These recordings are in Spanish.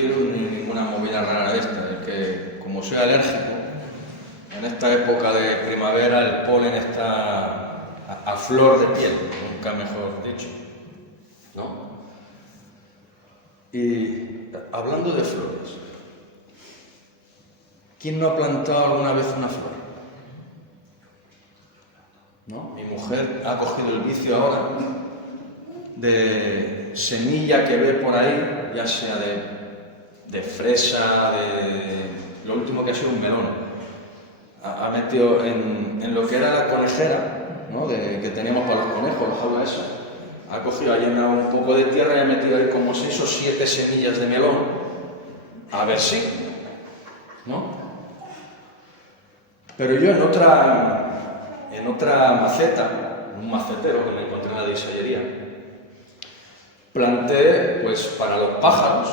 virus ni ninguna movida rara de esta. Es que, como soy alérgico, en esta época de primavera el polen está a flor de piel, nunca mejor dicho, ¿no? Y hablando de flores, ¿quién no ha plantado alguna vez una flor? ¿No? Mi mujer ha cogido el vicio ahora de semilla que ve por ahí, ya sea de fresa, de lo último que ha sido un melón. Ha metido en lo que era la conejera, ¿no? Que teníamos para los conejos, la jaula esa. Ha cogido, ha llenado un poco de tierra y ha metido ahí como 6 o 7 semillas de melón. A ver si, ¿no? Pero yo en otra maceta, un macetero que me encontré en la diseñería, planté, pues para los pájaros,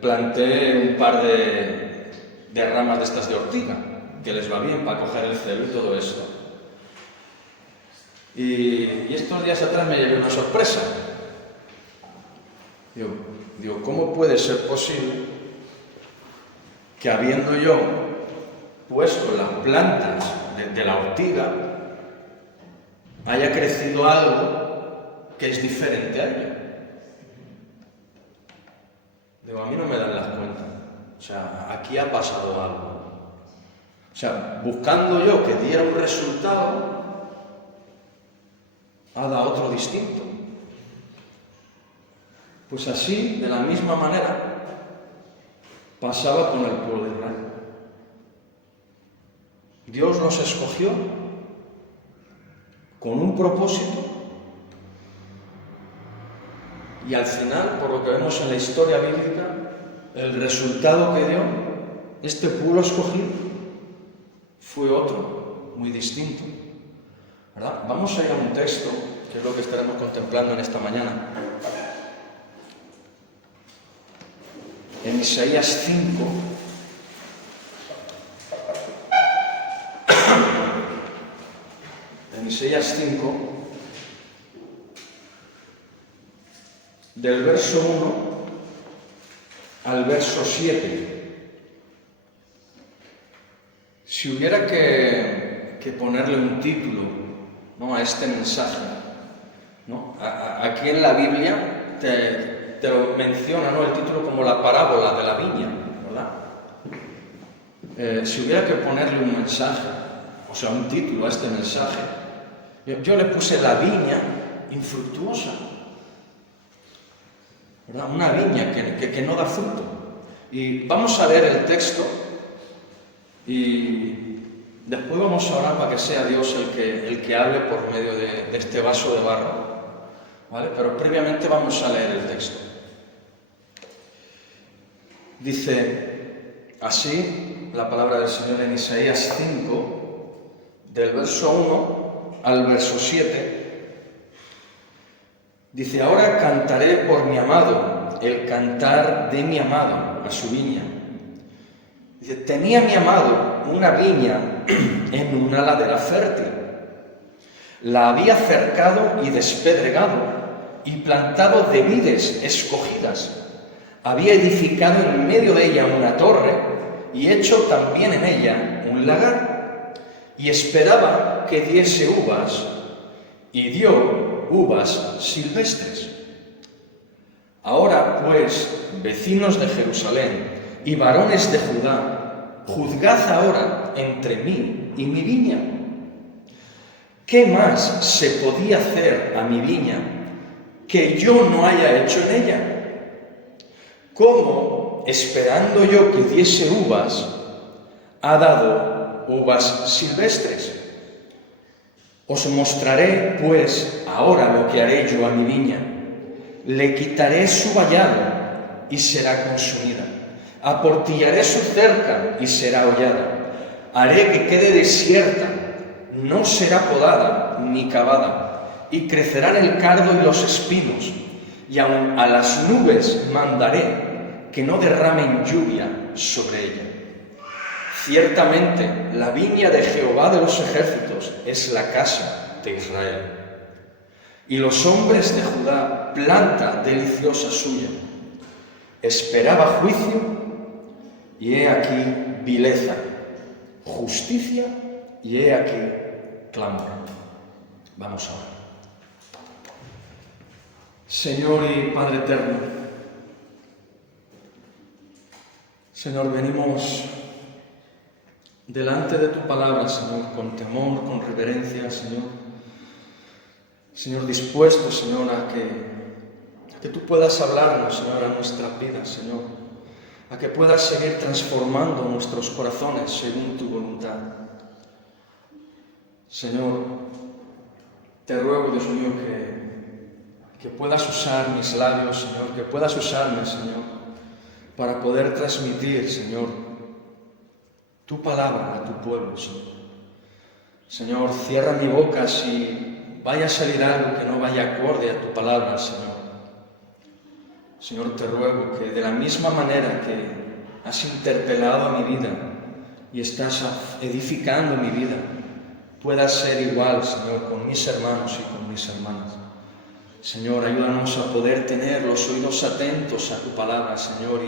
planté un par de ramas de estas de ortiga, que les va bien para coger el celo y todo esto. Y estos días atrás me llevé una sorpresa. Digo, ¿cómo puede ser posible que habiendo yo puesto las plantas de la ortiga haya crecido algo que es diferente a ella? Digo, a mí no me dan las cuentas. O sea, aquí ha pasado algo. O sea, buscando yo que diera un resultado, ha dado otro distinto. Pues así, de la misma manera, pasaba con el pueblo de Israel. Dios los escogió con un propósito y al final, por lo que vemos en la historia bíblica, el resultado que dio este pueblo escogido fue otro, muy distinto, ¿verdad? Vamos a ir a un texto, que es lo que estaremos contemplando en esta mañana. En Isaías 5, Isaías 5, del verso 1 al verso 7. Si hubiera que ponerle un título, ¿no?, a este mensaje, ¿no? Aquí en la Biblia te lo menciona, ¿no?, el título como la parábola de la viña, ¿verdad? Si hubiera que ponerle un mensaje, o sea, un título a este mensaje, yo le puse la viña infructuosa, ¿verdad? Una viña que no da fruto. Y vamos a leer el texto y después vamos a orar para que sea Dios el que hable por medio de este vaso de barro, ¿vale? Pero previamente vamos a leer el texto. Dice así la palabra del Señor en Isaías 5, del verso 1 al verso 7, dice: ahora cantaré por mi amado, el cantar de mi amado a su viña. Dice: tenía mi amado una viña en una ladera fértil. La había cercado y despedregado y plantado de vides escogidas. Había edificado en medio de ella una torre y hecho también en ella un lagar. Y esperaba que diese uvas, y dio uvas silvestres. Ahora, pues, vecinos de Jerusalén y varones de Judá, juzgad ahora entre mí y mi viña. ¿Qué más se podía hacer a mi viña que yo no haya hecho en ella? ¿Cómo, esperando yo que diese uvas, ha dado uvas silvestres? Os mostraré, pues, ahora lo que haré yo a mi viña. Le quitaré su vallado y será consumida. Aportillaré su cerca y será hollada. Haré que quede desierta, no será podada ni cavada, y crecerán el cardo y los espinos, y aun a las nubes mandaré que no derramen lluvia sobre ella. Ciertamente, la viña de Jehová de los ejércitos es la casa de Israel, y los hombres de Judá planta deliciosa suya. Esperaba juicio y he aquí vileza, justicia y he aquí clamor. Vamos a orar. Señor y Padre eterno, Señor, venimos delante de tu palabra, Señor, con temor, con reverencia, Señor. Señor, dispuesto, Señor, a que tú puedas hablarnos, Señor, a nuestras vidas, Señor. A que puedas seguir transformando nuestros corazones según tu voluntad. Señor, te ruego, Dios mío, que puedas usar mis labios, Señor, que puedas usarme, Señor, para poder transmitir, Señor, tu palabra a tu pueblo, Señor. Señor, cierra mi boca si vaya a salir algo que no vaya acorde a tu palabra, Señor. Señor, te ruego que de la misma manera que has interpelado a mi vida y estás edificando mi vida, puedas ser igual, Señor, con mis hermanos y con mis hermanas. Señor, ayúdanos a poder tener los oídos atentos a tu palabra, Señor,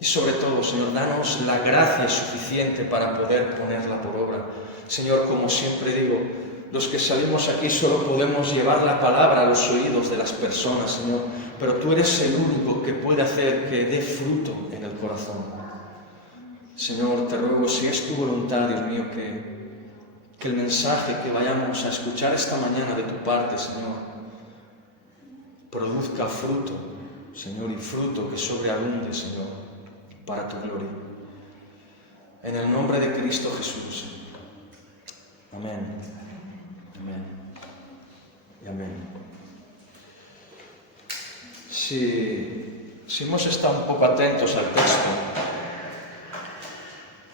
y sobre todo, Señor, danos la gracia suficiente para poder ponerla por obra. Señor, como siempre digo, los que salimos aquí solo podemos llevar la palabra a los oídos de las personas, Señor, pero tú eres el único que puede hacer que dé fruto en el corazón. Señor, te ruego, si es tu voluntad, Dios mío, que el mensaje que vayamos a escuchar esta mañana de tu parte, Señor, produzca fruto, Señor, y fruto que sobreabunde, Señor, para tu gloria. En el nombre de Cristo Jesús. Amén. Amén. Y amén. Si hemos estado un poco atentos al texto,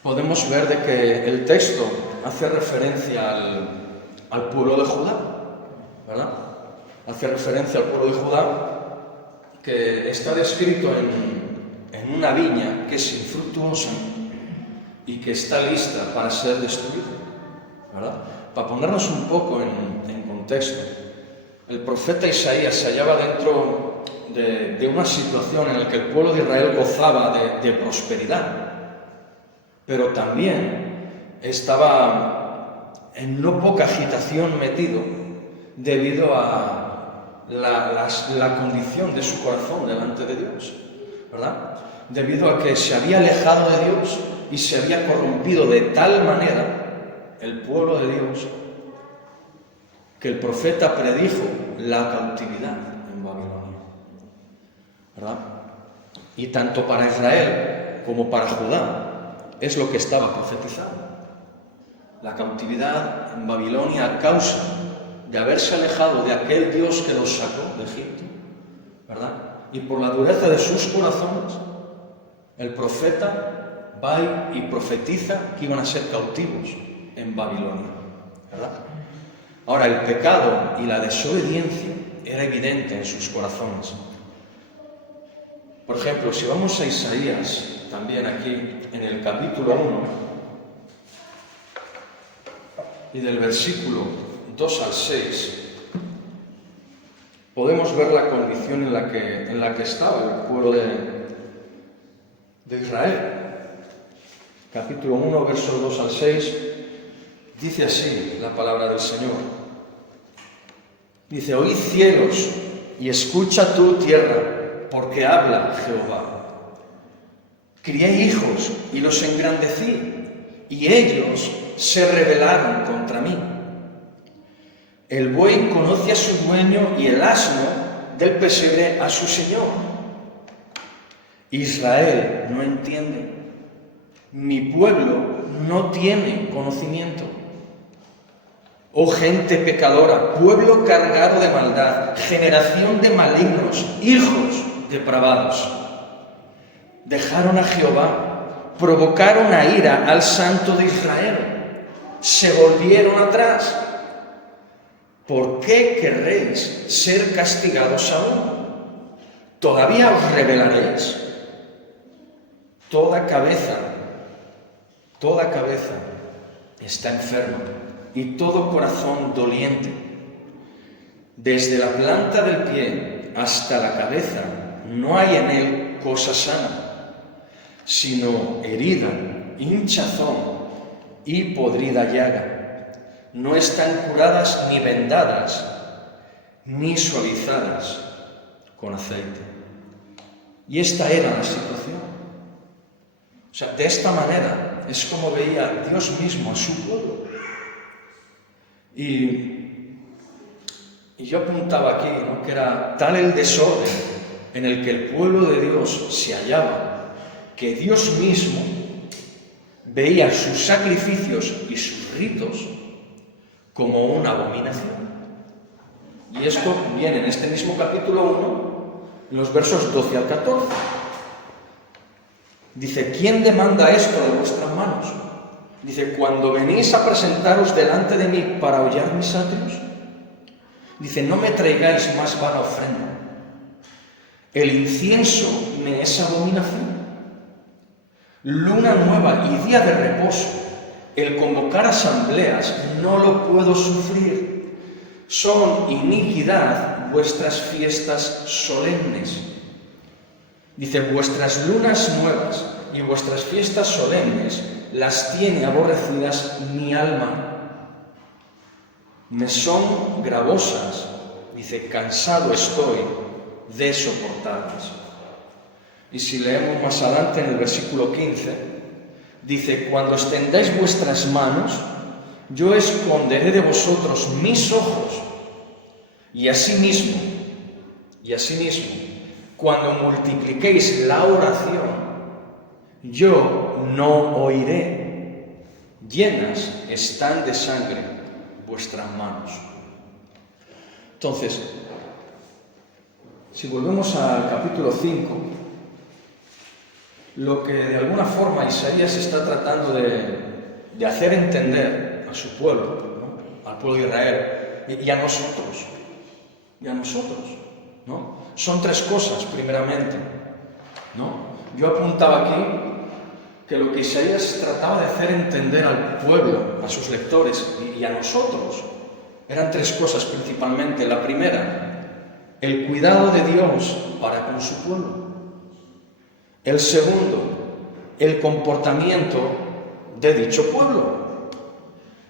podemos ver de que el texto hace referencia al pueblo de Judá, ¿verdad? Hace referencia al pueblo de Judá, que está descrito en una viña que es infructuosa y que está lista para ser destruida, ¿verdad? Para ponernos un poco en contexto, el profeta Isaías se hallaba dentro de una situación en la que el pueblo de Israel gozaba de prosperidad, pero también estaba en no poca agitación metido debido a la condición de su corazón delante de Dios, ¿verdad? Debido a que se había alejado de Dios y se había corrompido de tal manera el pueblo de Dios que el profeta predijo la cautividad en Babilonia, ¿verdad? Y tanto para Israel como para Judá es lo que estaba profetizado. La cautividad en Babilonia a causa de haberse alejado de aquel Dios que los sacó de Egipto, ¿verdad? Y por la dureza de sus corazones, el profeta va y profetiza que iban a ser cautivos en Babilonia, ¿verdad? Ahora, el pecado y la desobediencia era evidente en sus corazones. Por ejemplo, si vamos a Isaías, también aquí en el capítulo 1, y del versículo 2 al 6, podemos ver la condición en la que estaba el pueblo de Israel. Capítulo 1, versos 2 al 6, dice así la palabra del Señor. Dice: oíd cielos y escucha tú tierra, porque habla Jehová. Crié hijos y los engrandecí, y ellos se rebelaron contra mí. El buey conoce a su dueño y el asno del pesebre a su señor. Israel no entiende. Mi pueblo no tiene conocimiento. Oh gente pecadora, pueblo cargado de maldad, generación de malignos, hijos depravados. Dejaron a Jehová, provocaron a ira al Santo de Israel, se volvieron atrás. ¿Por qué querréis ser castigados aún? ¿Todavía os rebelaréis? Toda cabeza está enferma y todo corazón doliente. Desde la planta del pie hasta la cabeza no hay en él cosa sana, sino herida, hinchazón y podrida llaga. No están curadas ni vendadas, ni suavizadas con aceite. Y esta era la situación. O sea, de esta manera es como veía Dios mismo a su pueblo. Y yo apuntaba aquí, ¿no?, que era tal el desorden en el que el pueblo de Dios se hallaba, que Dios mismo veía sus sacrificios y sus ritos como una abominación. Y esto viene en este mismo capítulo 1, en los versos 12 al 14. Dice: ¿quién demanda esto de vuestras manos? Dice: cuando venís a presentaros delante de mí para hollar mis atrios. Dice: no me traigáis más vana ofrenda. El incienso me es abominación. Luna nueva y día de reposo, el convocar asambleas, no lo puedo sufrir. Son iniquidad vuestras fiestas solemnes. Dice: vuestras lunas nuevas y vuestras fiestas solemnes las tiene aborrecidas mi alma. Me son gravosas, dice, cansado estoy de soportarlas. Y si leemos más adelante en el versículo 15, dice: cuando extendáis vuestras manos, yo esconderé de vosotros mis ojos, y asimismo, cuando multipliquéis la oración, yo no oiré. Llenas están de sangre vuestras manos. Entonces, si volvemos al capítulo 5, lo que de alguna forma Isaías está tratando de hacer entender a su pueblo, ¿no?, al pueblo de Israel, y a nosotros, ¿no?, son tres cosas, primeramente, ¿no? Yo apuntaba aquí que lo que Isaías trataba de hacer entender al pueblo, a sus lectores y a nosotros, eran tres cosas principalmente. La primera, el cuidado de Dios para con su pueblo. El segundo, el comportamiento de dicho pueblo.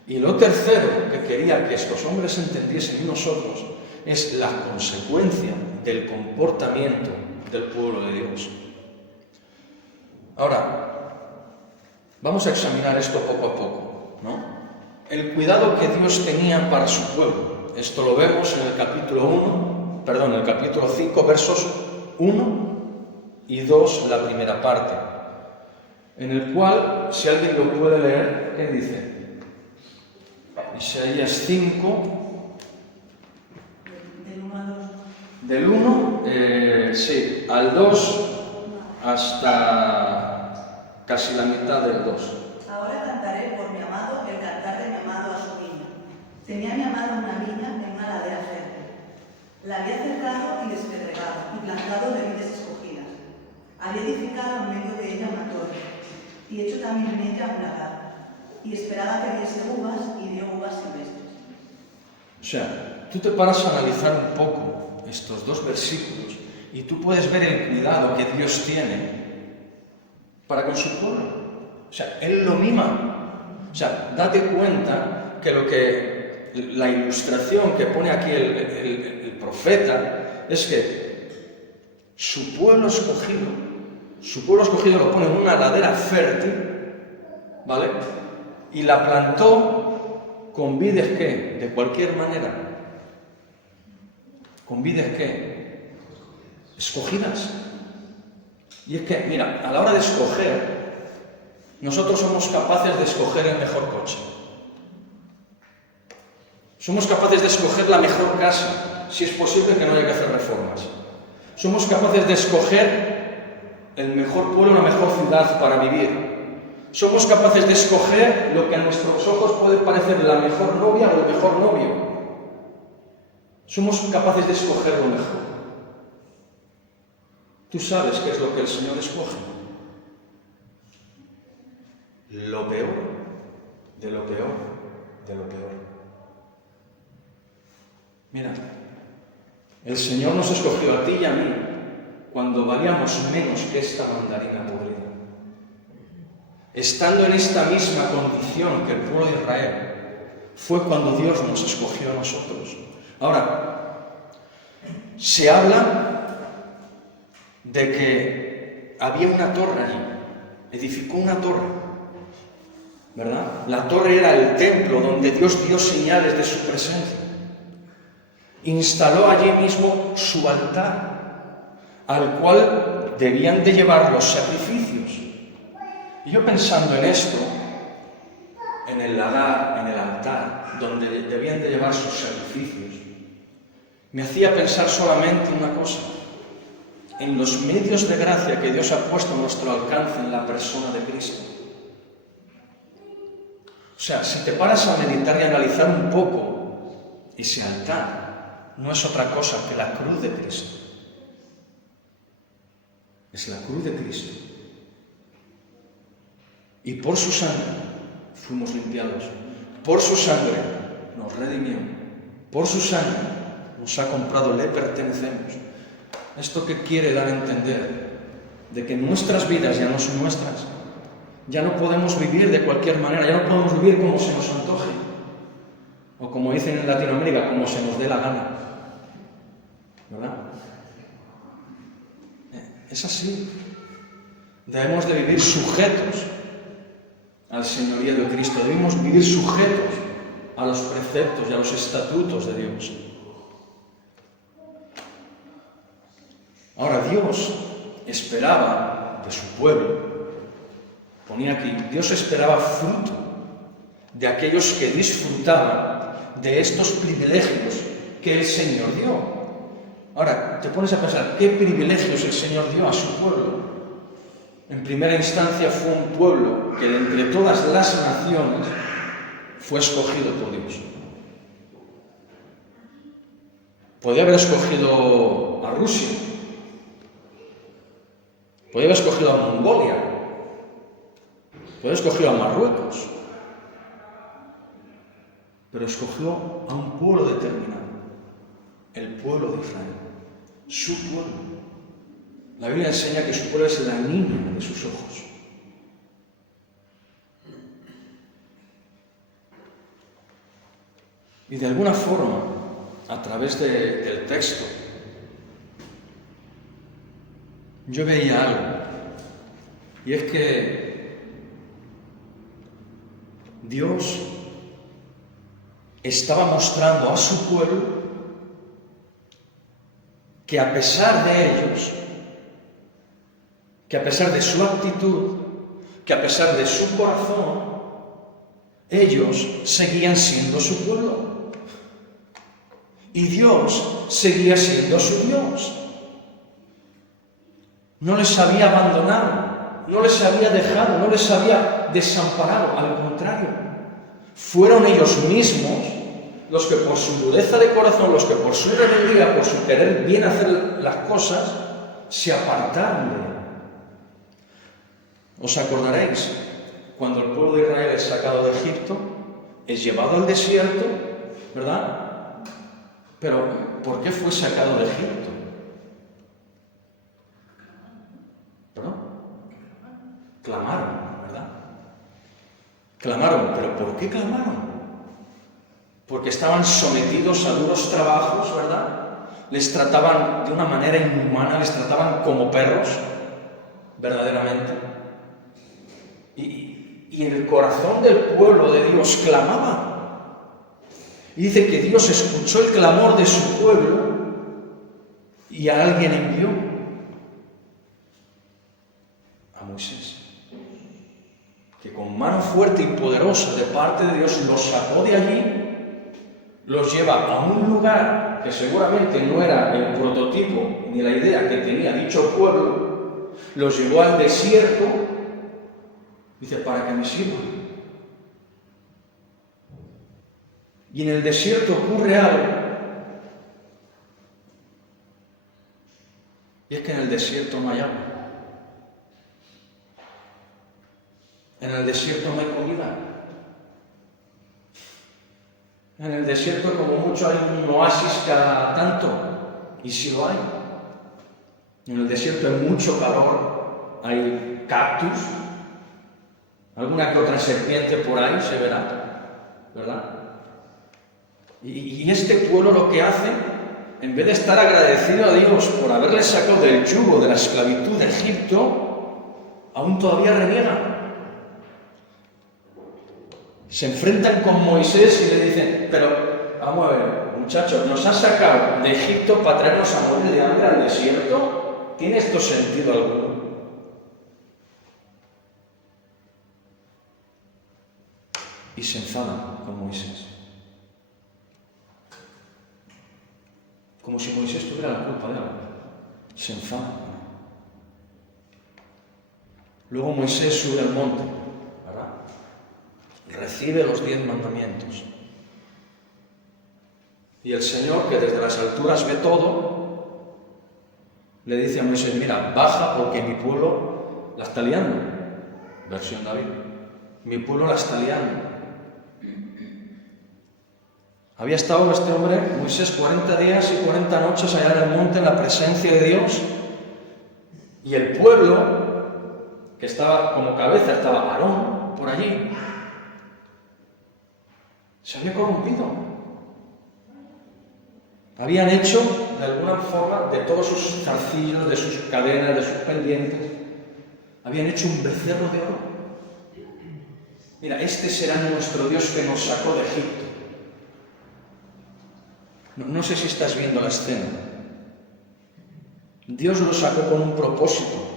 Y lo tercero que quería que estos hombres entendiesen y nosotros es la consecuencia del comportamiento del pueblo de Dios. Ahora, vamos a examinar esto poco a poco, ¿no? El cuidado que Dios tenía para su pueblo. Esto lo vemos en el capítulo 5, versos 1 y 2, la primera parte, en el cual, si alguien lo puede leer, ¿qué dice? Isaías 5, del 1, sí, al 2, hasta casi la mitad del 2. Ahora cantaré por mi amado el cantar de mi amado a su viña. Tenía mi amado una viña en una ladera fértil. La había cercado y despedregado y plantado de vides escogidas. Había edificado en medio de ella una torre y hecho también en ella un lagar. Y esperaba que diese uvas y dio uvas silvestres. O sea, tú te paras a analizar un poco estos dos versículos y tú puedes ver el cuidado que Dios tiene para con su pueblo. O sea, Él lo mima. O sea, date cuenta que la ilustración que pone aquí el profeta es que su pueblo escogido lo pone en una ladera fértil, ¿vale? Y la plantó con vides, ¿qué? De cualquier manera. ¿Con vides qué? Escogidas. Y es que, mira, a la hora de escoger, nosotros somos capaces de escoger el mejor coche. Somos capaces de escoger la mejor casa, si es posible que no haya que hacer reformas. Somos capaces de escoger el mejor pueblo, la mejor ciudad para vivir. Somos capaces de escoger lo que a nuestros ojos puede parecer la mejor novia o el mejor novio. Somos capaces de escoger lo mejor. ¿Tú sabes qué es lo que el Señor escoge? Lo peor, de lo peor, de lo peor. Mira, el Señor nos escogió a ti y a mí cuando valíamos menos que esta mandarina podrida. Estando en esta misma condición que el pueblo de Israel, fue cuando Dios nos escogió a nosotros. Ahora, se habla de que había una torre allí, edificó una torre, ¿verdad? La torre era el templo donde Dios dio señales de su presencia. Instaló allí mismo su altar, al cual debían de llevar los sacrificios. Y yo pensando en esto, en el altar, donde debían de llevar sus sacrificios, me hacía pensar solamente una cosa: en los medios de gracia que Dios ha puesto a nuestro alcance en la persona de Cristo. O sea, si te paras a meditar y analizar un poco, ese altar no es otra cosa que la cruz de Cristo. Es la cruz de Cristo. Y por su sangre fuimos limpiados. Por su sangre nos redimió. Por su sangre nos ha comprado, le pertenecemos. ¿Esto qué quiere dar a entender? De que nuestras vidas ya no son nuestras. Ya no podemos vivir de cualquier manera, ya no podemos vivir como se nos antoje. O como dicen en Latinoamérica, como se nos dé la gana. ¿Verdad? Es así. Debemos de vivir sujetos al señorío de Cristo. Debemos vivir sujetos a los preceptos y a los estatutos de Dios. Ahora, Dios esperaba de su pueblo, ponía aquí, Dios esperaba fruto de aquellos que disfrutaban de estos privilegios que el Señor dio. Ahora, te pones a pensar, ¿qué privilegios el Señor dio a su pueblo? En primera instancia fue un pueblo que de entre todas las naciones fue escogido por Dios. Podía haber escogido a Rusia, podía haber escogido a Mongolia, podía haber escogido a Marruecos, pero escogió a un pueblo determinado, el pueblo de Israel, su pueblo. La Biblia enseña que su pueblo es la niña de sus ojos. Y de alguna forma, a través del texto, yo veía algo, y es que Dios estaba mostrando a su pueblo que a pesar de ellos, que a pesar de su actitud, que a pesar de su corazón, ellos seguían siendo su pueblo. Y Dios seguía siendo su Dios. No les había abandonado, no les había dejado, no les había desamparado. Al contrario, fueron ellos mismos los que por su dureza de corazón, los que por su rebeldía, por su querer bien hacer las cosas, se apartaron de él. ¿Os acordaréis? Cuando el pueblo de Israel es sacado de Egipto, es llevado al desierto, ¿verdad? Pero, ¿por qué fue sacado de Egipto? ¿Perdón? Clamaron, ¿verdad? Clamaron, ¿pero por qué clamaron? Porque estaban sometidos a duros trabajos, ¿verdad? Les trataban de una manera inhumana, les trataban como perros, verdaderamente. Y en el corazón del pueblo de Dios clamaban. Y dice que Dios escuchó el clamor de su pueblo y a alguien envió, a Moisés, que con mano fuerte y poderosa de parte de Dios los sacó de allí, los lleva a un lugar que seguramente no era el prototipo ni la idea que tenía dicho pueblo, los llevó al desierto, dice, para que me sirvan. Y en el desierto ocurre algo. Y es que en el desierto no hay agua. En el desierto no hay comida. En el desierto como mucho hay un oasis cada tanto. Y si lo hay. En el desierto hay mucho calor, hay cactus, alguna que otra serpiente por ahí se verá, ¿verdad? Y este pueblo lo que hace, en vez de estar agradecido a Dios por haberle sacado del yugo de la esclavitud de Egipto, aún todavía reniega. Se enfrentan con Moisés y le dicen, pero vamos a ver, muchachos, nos has sacado de Egipto para traernos a morir de hambre al desierto. ¿Tiene esto sentido alguno? Y se enfadan con Moisés. Como si Moisés tuviera la culpa de algo. Se enfadan. Luego Moisés sube al monte, ¿verdad? Recibe los 10 mandamientos. Y el Señor, que desde las alturas ve todo, le dice a Moisés, mira, baja porque mi pueblo la está liando. Versión David. Mi pueblo la está liando. Había estado este hombre, Moisés, 40 días y 40 noches allá en el monte en la presencia de Dios. Y el pueblo, que estaba como cabeza, estaba Aarón por allí, se había corrompido. Habían hecho, de alguna forma, de todos sus zarcillos, de sus cadenas, de sus pendientes, habían hecho un becerro de oro. Mira, este será nuestro Dios que nos sacó de Egipto. No sé si estás viendo la escena. Dios los sacó con un propósito.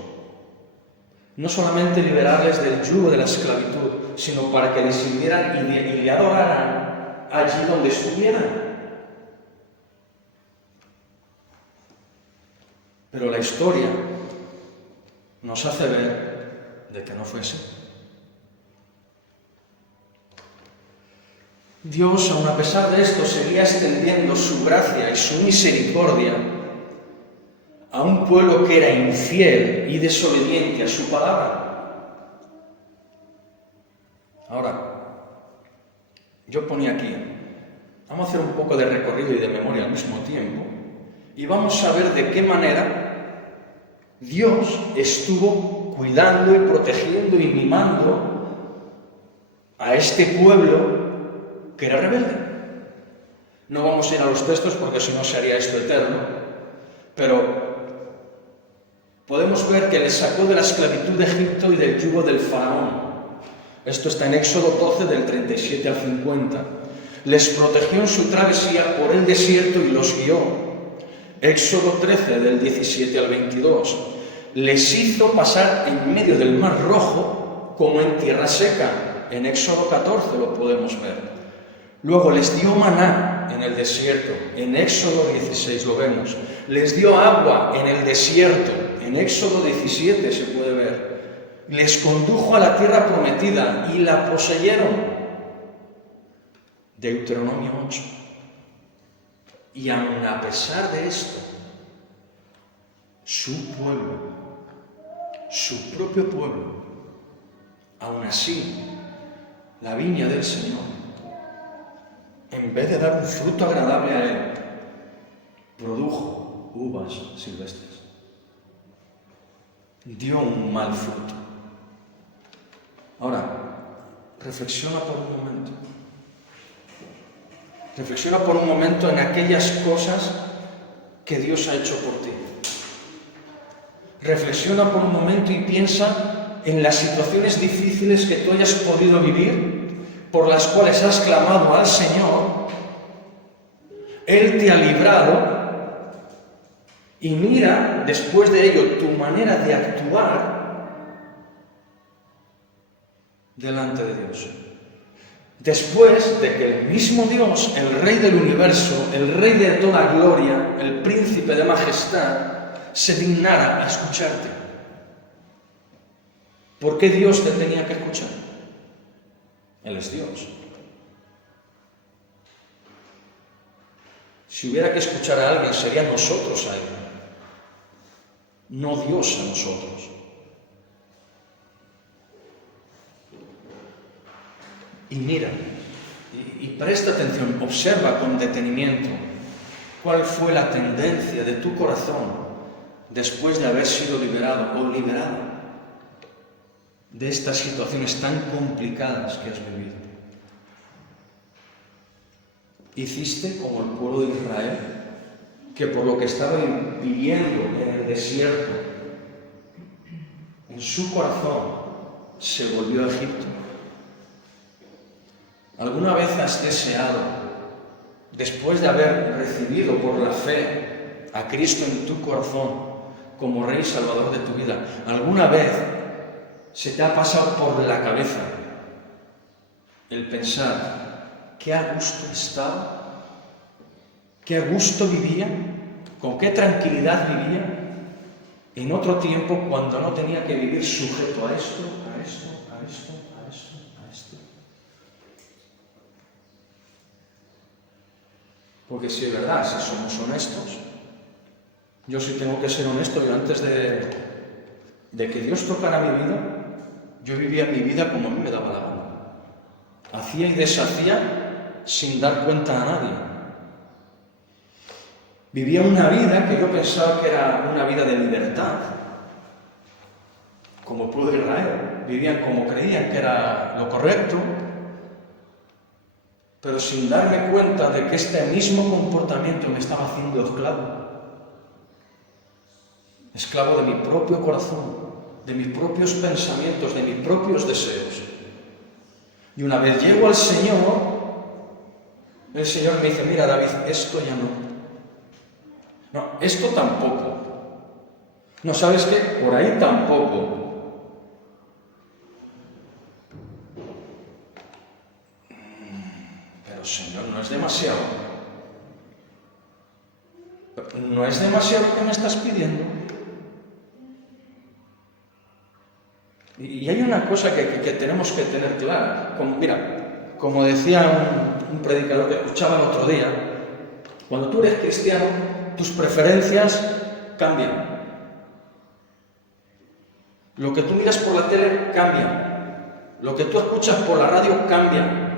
No solamente liberarles del yugo de la esclavitud, sino para que les sirvieran y le adoraran allí donde estuvieran. Pero la historia nos hace ver de que no fue así. Dios, aun a pesar de esto, seguía extendiendo su gracia y su misericordia a un pueblo que era infiel y desobediente a su palabra. Ahora, yo ponía aquí, vamos a hacer un poco de recorrido y de memoria al mismo tiempo, y vamos a ver de qué manera Dios estuvo cuidando y protegiendo y mimando a este pueblo que era rebelde. No vamos a ir a los textos porque si no se haría esto eterno, pero podemos ver que les sacó de la esclavitud de Egipto y del yugo del faraón. Esto está en Éxodo 12 del 37 al 50. Les protegió en su travesía por el desierto y los guió. Éxodo 13 del 17 al 22. Les hizo pasar en medio del Mar Rojo como en tierra seca. En Éxodo 14 lo podemos ver. Luego les dio maná en el desierto, en Éxodo 16 lo vemos. Les dio agua en el desierto, en Éxodo 17 se puede ver. Les condujo a la tierra prometida y la poseyeron. Deuteronomio 8. Y aun a pesar de esto, su pueblo, su propio pueblo, aun así, la viña del Señor, en vez de dar un fruto agradable a él, produjo uvas silvestres. Dio un mal fruto. Ahora, reflexiona por un momento. Reflexiona por un momento en aquellas cosas que Dios ha hecho por ti. Reflexiona por un momento y piensa en las situaciones difíciles que tú hayas podido vivir, por las cuales has clamado al Señor. Él te ha librado y mira después de ello tu manera de actuar delante de Dios. Después de que el mismo Dios, el Rey del universo, el Rey de toda gloria, el Príncipe de majestad, se dignara a escucharte. ¿Por qué Dios te tenía que escuchar? Él es Dios. Si hubiera que escuchar a alguien, sería nosotros a él, no Dios a nosotros. Y mira, y presta atención, observa con detenimiento cuál fue la tendencia de tu corazón después de haber sido liberado o liberada de estas situaciones tan complicadas que has vivido? Hiciste como el pueblo de Israel, que por lo que estaba viviendo en el desierto, en su corazón se volvió a Egipto. ¿Alguna vez has deseado, después de haber recibido por la fe a Cristo en tu corazón como Rey y Salvador de tu vida, alguna vez se te ha pasado por la cabeza el pensar qué a gusto estaba, qué a gusto vivía, con qué tranquilidad vivía en otro tiempo cuando no tenía que vivir sujeto a esto, a esto, a esto, a esto, a esto? Porque si es verdad, si somos honestos, yo sí tengo que ser honesto, y antes de que Dios tocara mi vida, yo vivía mi vida como a mí me daba la gana. Hacía y deshacía sin dar cuenta a nadie. Vivía una vida que yo pensaba que era una vida de libertad, como el pueblo de Israel. Vivían como creían que era lo correcto, pero sin darme cuenta de que este mismo comportamiento me estaba haciendo esclavo. Esclavo de mi propio corazón, de mis propios pensamientos, de mis propios deseos. Y una vez llego al Señor, el Señor me dice: mira, David, esto ya no. No, esto tampoco. No, ¿sabes qué? Por ahí tampoco. Pero Señor, ¿no es demasiado? ¿No es demasiado lo que me estás pidiendo? Y hay una cosa que tenemos que tener clara. Como decía un predicador que escuchaba el otro día, cuando tú eres cristiano, tus preferencias cambian. Lo que tú miras por la tele cambia. Lo que tú escuchas por la radio cambia.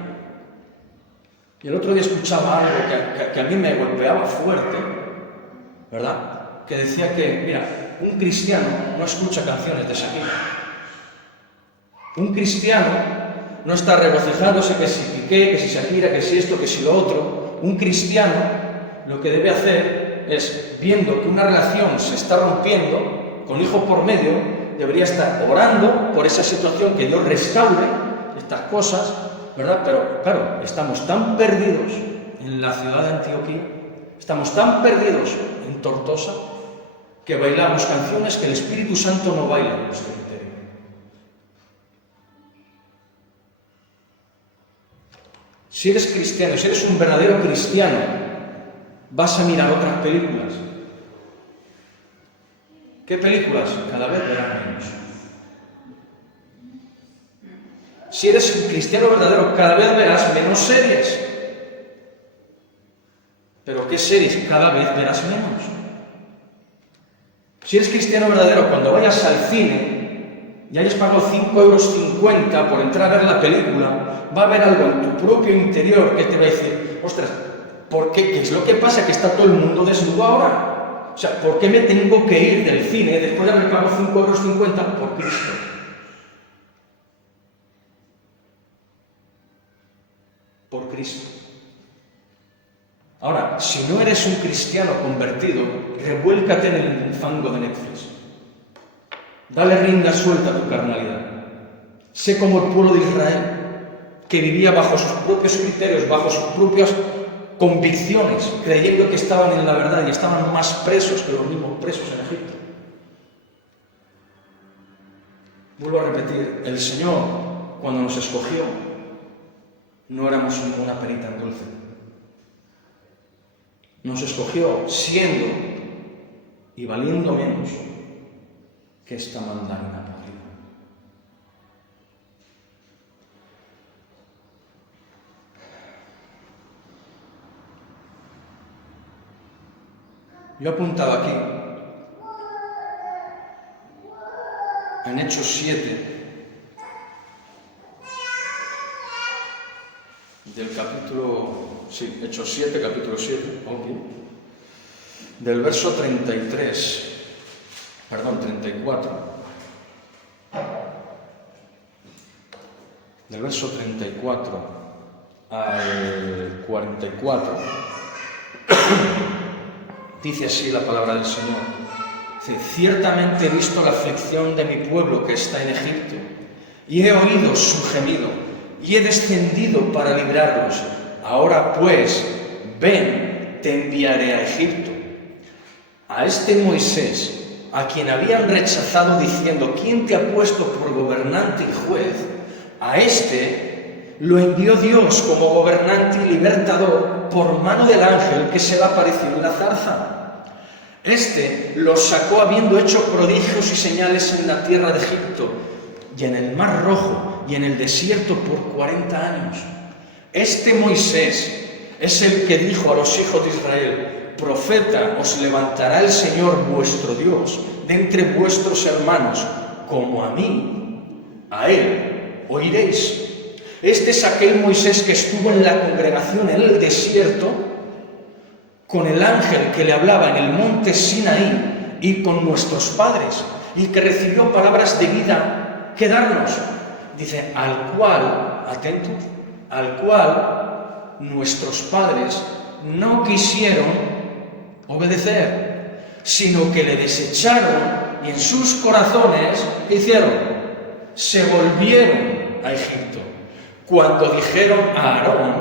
Y el otro día escuchaba algo que a mí me golpeaba fuerte, ¿verdad? Que decía que, mira, un cristiano no escucha canciones de Shakira. Un cristiano no está regocijándose que si Piqué, que si Shakira, que si esto, que si lo otro. Un cristiano lo que debe hacer es, viendo que una relación se está rompiendo, con hijos por medio, debería estar orando por esa situación, que Dios restaure estas cosas, ¿verdad? Pero claro, estamos tan perdidos en la ciudad de Antioquía, estamos tan perdidos en Tortosa, que bailamos canciones que el Espíritu Santo no baila en nuestro interior. Si eres cristiano, si eres un verdadero cristiano, vas a mirar otras películas. ¿Qué películas? Cada vez verás menos. Si eres un cristiano verdadero, cada vez verás menos series. ¿Pero qué series? Cada vez verás menos. Si eres cristiano verdadero, cuando vayas al cine y hayas pagado 5,50 € por entrar a ver la película, va a haber algo en tu propio interior que te va a decir: ostras, ¿por qué? ¿Qué es lo que pasa? ¿Que está todo el mundo desnudo ahora? O sea, ¿por qué me tengo que ir del cine después de haber pagado 5,50 € por Cristo? Por Cristo. Ahora, si no eres un cristiano convertido, revuélcate en el fango de Netflix. Dale rienda suelta a tu carnalidad. Sé como el pueblo de Israel, que vivía bajo sus propios criterios, bajo sus propias convicciones, creyendo que estaban en la verdad y estaban más presos que los mismos presos en Egipto. Vuelvo a repetir, el Señor, cuando nos escogió, no éramos ninguna perita en dulce. Nos escogió siendo y valiendo menos que esta mandarina podrida. Yo he apuntado aquí, en Hechos 7, del capítulo, Hechos 7, capítulo 7, obvio, del verso 33 34. Del verso 34 al 44, dice así la palabra del Señor. Dice: ciertamente he visto la aflicción de mi pueblo que está en Egipto, y he oído su gemido, y he descendido para librarlos. Ahora pues, ven, te enviaré a Egipto. A este Moisés, a quien habían rechazado diciendo: ¿quién te ha puesto por gobernante y juez? A este lo envió Dios como gobernante y libertador por mano del ángel que se le apareció en la zarza. Este los sacó habiendo hecho prodigios y señales en la tierra de Egipto y en el mar Rojo y en el desierto por 40 años. Este Moisés es el que dijo a los hijos de Israel: profeta os levantará el Señor vuestro Dios de entre vuestros hermanos, como a mí, a él oiréis. Este es aquel Moisés que estuvo en la congregación en el desierto con el ángel que le hablaba en el monte Sinaí y con nuestros padres, y que recibió palabras de vida que darnos. Dice: al cual, atentos, al cual nuestros padres no quisieron obedecer, sino que le desecharon, y en sus corazones, ¿qué hicieron? Se volvieron a Egipto. Cuando dijeron a Aarón: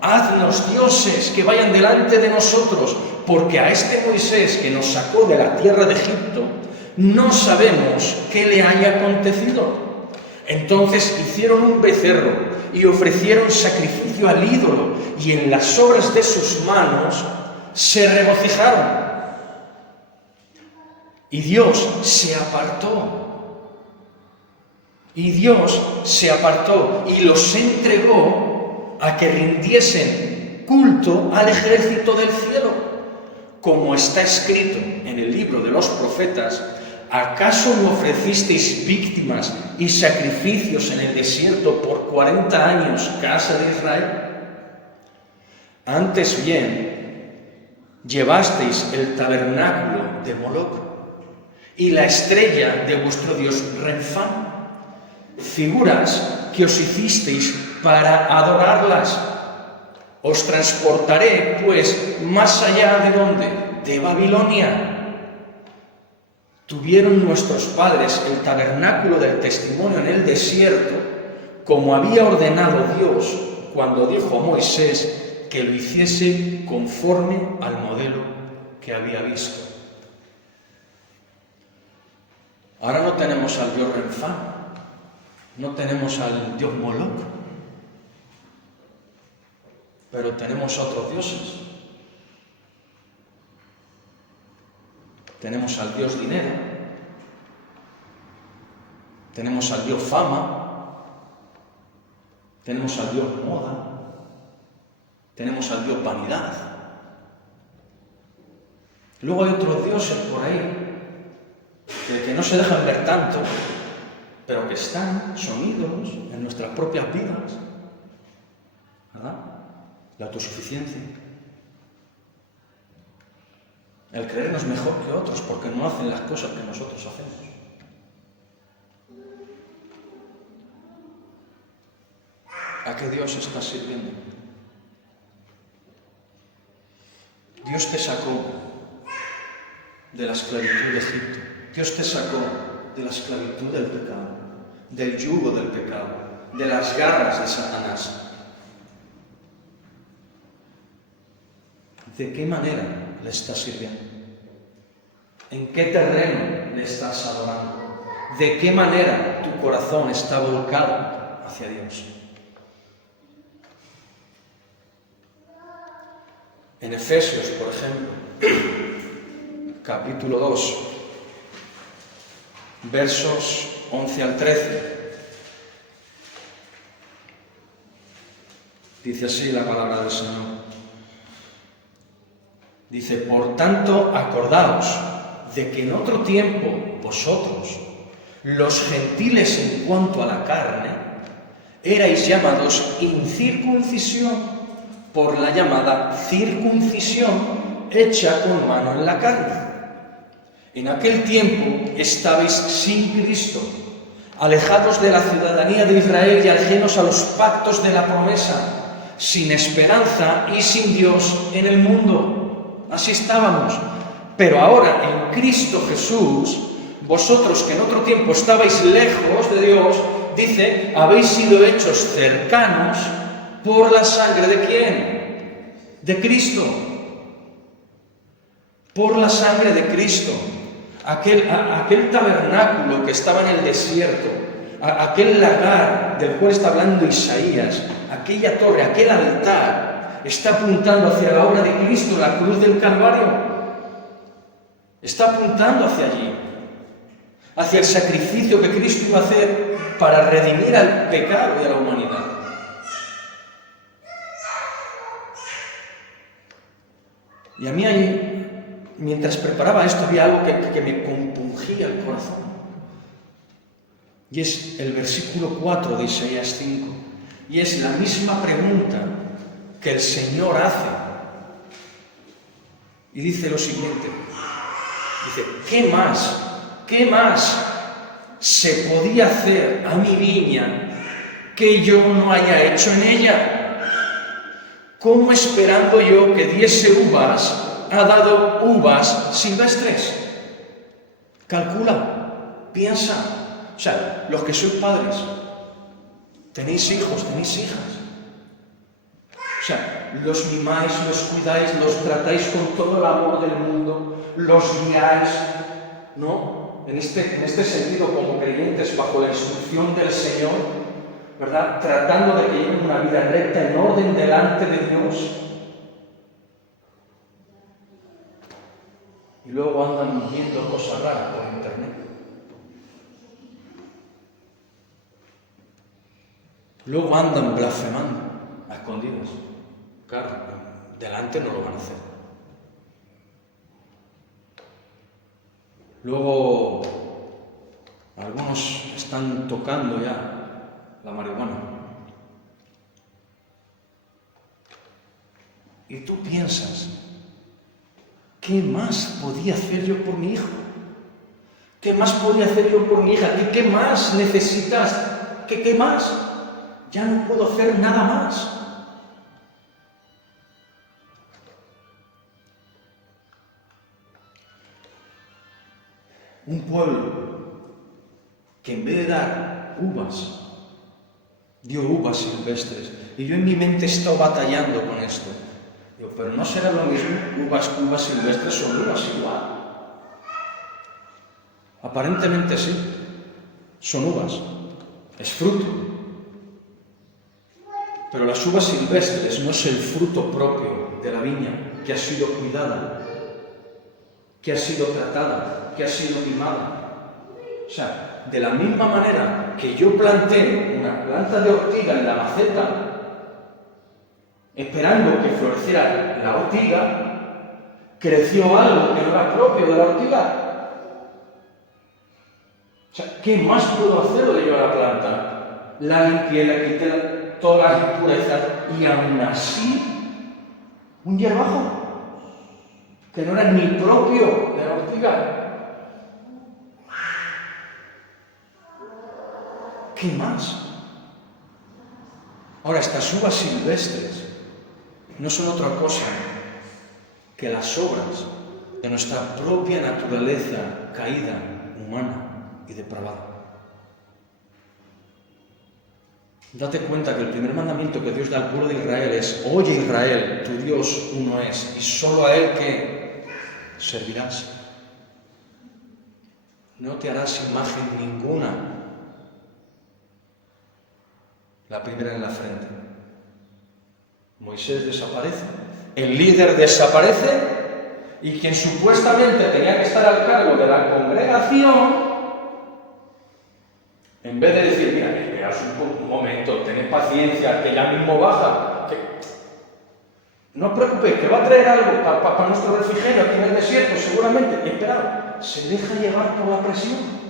haznos dioses que vayan delante de nosotros, porque a este Moisés que nos sacó de la tierra de Egipto no sabemos qué le haya acontecido. Entonces hicieron un becerro y ofrecieron sacrificio al ídolo, y en las obras de sus manos se regocijaron. Y Dios se apartó. Y Dios se apartó y los entregó a que rindiesen culto al ejército del cielo. Como está escrito en el libro de los profetas: ¿acaso no ofrecisteis víctimas y sacrificios en el desierto por 40 años, casa de Israel? Antes bien, llevasteis el tabernáculo de Moloc y la estrella de vuestro dios Renfán, figuras que os hicisteis para adorarlas. Os transportaré, pues, más allá de ¿dónde? De Babilonia. Tuvieron nuestros padres el tabernáculo del testimonio en el desierto, como había ordenado Dios cuando dijo a Moisés que lo hiciese conforme al modelo que había visto. Ahora no tenemos al dios Renfán, no tenemos al dios Moloc, pero tenemos otros dioses. Tenemos al dios dinero, tenemos al dios fama, tenemos al dios moda, tenemos al dios vanidad. Luego hay otros dioses por ahí que no se dejan ver tanto, pero que son ídolos en nuestras propias vidas, ¿verdad? La autosuficiencia, el creernos mejor que otros porque no hacen las cosas que nosotros hacemos. ¿A qué Dios estás sirviendo? Dios te sacó de la esclavitud de Egipto. Dios te sacó de la esclavitud del pecado, del yugo del pecado, de las garras de Satanás. ¿De qué manera le estás sirviendo? ¿En qué terreno le estás adorando? ¿De qué manera tu corazón está volcado hacia Dios? En Efesios, por ejemplo, capítulo 2, versos 11 al 13, dice así la palabra del Señor. Dice: por tanto, acordaos de que en otro tiempo vosotros, los gentiles en cuanto a la carne, erais llamados incircuncisión por la llamada circuncisión hecha con mano en la carne. En aquel tiempo estabais sin Cristo, alejados de la ciudadanía de Israel y ajenos a los pactos de la promesa, sin esperanza y sin Dios en el mundo. Así estábamos. Pero ahora, en Cristo Jesús, vosotros que en otro tiempo estabais lejos de Dios, dice, habéis sido hechos cercanos por la sangre ¿de quién? De Cristo. Por la sangre de Cristo. Aquel tabernáculo que estaba en el desierto, aquel lagar del cual está hablando Isaías, aquella torre, aquel altar, está apuntando hacia la obra de Cristo, la cruz del Calvario. Está apuntando hacia allí, hacia el sacrificio que Cristo iba a hacer para redimir al pecado de la humanidad. Y a mí ahí, mientras preparaba esto, había algo que me compungía el corazón. Y es el versículo 4 de Isaías 5. Y es la misma pregunta que el Señor hace. Y dice lo siguiente. Dice, ¿qué más se podía hacer a mi viña que yo no haya hecho en ella? ¿Cómo esperando yo que diese uvas, ha dado uvas silvestres? Calcula, piensa. O sea, los que sois padres, tenéis hijos, tenéis hijas. O sea, los mimáis, los cuidáis, los tratáis con todo el amor del mundo, los guiáis, ¿no? En este sentido, como creyentes, bajo la instrucción del Señor, ¿verdad? Tratando de que lleven una vida recta en orden delante de Dios. Y luego andan viendo cosas raras por internet. Luego andan blasfemando a escondidas. Claro, delante no lo van a hacer. Luego, algunos están tocando ya la marihuana. Y tú piensas, ¿qué más podía hacer yo por mi hijo? ¿Qué más podía hacer yo por mi hija? ¿Qué más necesitas? ¿Qué más? Ya no puedo hacer nada más. Un pueblo que en vez de dar uvas, dio uvas silvestres. Y yo en mi mente he estado batallando con esto. Digo, pero no será lo mismo, uvas silvestres son uvas igual. Aparentemente sí, son uvas, es fruto. Pero las uvas silvestres no es el fruto propio de la viña que ha sido cuidada, que ha sido tratada, que ha sido mimada. O sea, de la misma manera que yo planté una planta de ortiga en la maceta, esperando que floreciera la ortiga, creció algo que no era propio de la ortiga. O sea, ¿qué más puedo hacer de yo a la planta? La limpié, la quité todas las impurezas y aún así un hierbajo que no era ni propio de la ortiga. ¿Qué más? Ahora, estas uvas silvestres no son otra cosa que las obras de nuestra propia naturaleza caída, humana y depravada. Date cuenta que el primer mandamiento que Dios da al pueblo de Israel es: oye Israel, tu Dios uno es, y solo a Él que servirás. No te harás imagen ninguna. La primera en la frente. Moisés desaparece, el líder desaparece, y quien supuestamente tenía que estar al cargo de la congregación, en vez de decir, mira, esperaos un momento, tened paciencia, que ya mismo baja, que no os preocupéis, que va a traer algo para nuestro refrigerio aquí en el desierto, seguramente, y esperad, se deja llevar por la presión.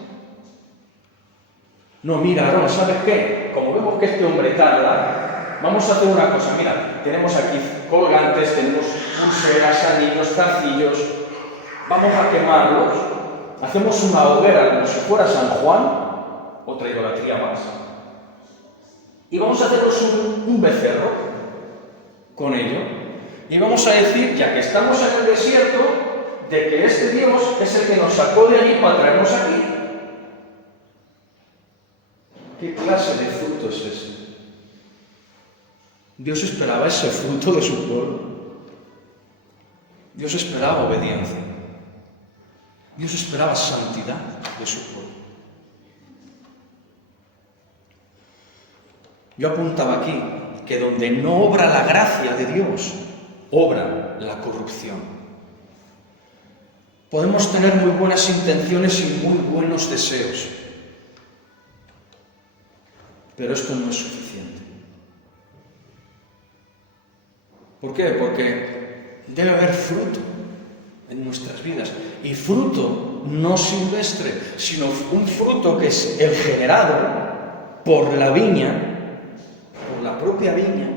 No, mira, Aarón, ¿sabes qué? Como vemos que este hombre tarda, vamos a hacer una cosa. Mira, tenemos aquí colgantes, tenemos pulseras, anillos, zarcillos. Vamos a quemarlos hacemos una hoguera como si fuera San Juan, otra idolatría más, y vamos a hacernos un becerro con ello, y vamos a decir, ya que estamos en el desierto, de que este Dios es el que nos sacó de allí para traernos aquí. ¿Qué clase de fruto es ese? Dios esperaba ese fruto de su pueblo. Dios esperaba obediencia. Dios esperaba santidad de su pueblo. Yo apuntaba aquí que donde no obra la gracia de Dios, obra la corrupción. Podemos tener muy buenas intenciones y muy buenos deseos, pero esto no es suficiente. ¿Por qué? Porque debe haber fruto en nuestras vidas. Y fruto no silvestre, sino un fruto que es el generado por la viña, por la propia viña,